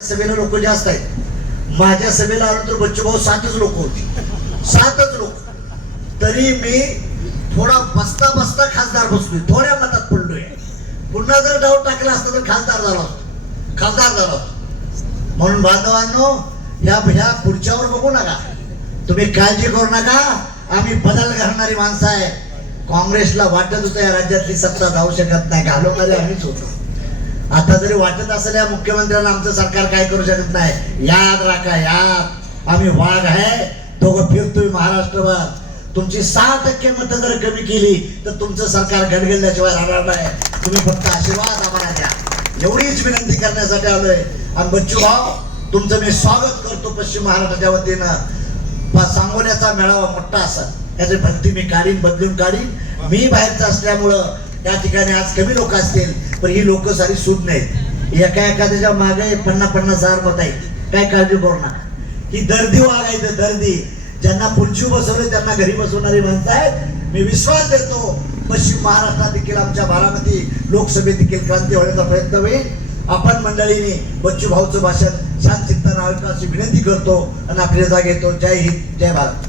सभेला लोक जास्त आहेत. माझ्या सभेला आलो तर बच्चूभाऊ सातच लोक होती. सातच लोक. तरी मी थोडा बसता बसता खासदार बसलोय. थोड्या मतात पडलोय. पुन्हा जर डाऊट टाकला असता तर खासदार झाला खासदार झाला म्हणून बांधवांनो या ह्या पुढच्यावर बघू नका. तुम्ही काळजी करू नका. आम्ही बदल घालणारी माणसं आहे. काँग्रेसला वाटत होतं या राज्यातली सत्ता जाऊ शकत नाही. घालवणारे आम्हीच होतो. आता जरी वाटत असेल या मुख्यमंत्र्यांना आमचं सरकार काय करू शकत नाही याद राखा याद. आम्ही वाघ आहे दोघं फिरतोय महाराष्ट्रभर. तुमची सहा टक्के मतं जर कमी केली तर तुमचं सरकार गडगडल्याशिवाय राहणार नाही. तुम्ही फक्त आशीर्वाद आम्हाला द्या. एवढीच विनंती करण्यासाठी आलोय. आणि बच्चू भाऊ तुमचं मी स्वागत करतो पश्चिम महाराष्ट्राच्या वतीनं. प- सांगोल्याचा मेळावा मोठा असा याची भक्ती मी काढीन बदलून काढीन. मी बाहेरचं असल्यामुळं त्या ठिकाणी आज कमी लोक असतील पण ही लोक सारी सूट नाहीत एका एखाद्याच्या मागे पन्नास पन्नास हजार मत आहेत. काय काळजी करू नका. ही दर्दी वागायचं दर्दी ज्यांना पुंचू बसवले त्यांना घरी बसवणारी माणसं आहेत. मी विश्वास देतो पश्चिम महाराष्ट्रात देखील आमच्या बारामती लोकसभेत देखील क्रांती होण्याचा प्रयत्न होईल. आपण मंडळीने बच्चू भाऊचं भाषण शांत चित्तानं अशी विनंती करतो आणि आपली जागा घेतो जय हिंद जय भारत.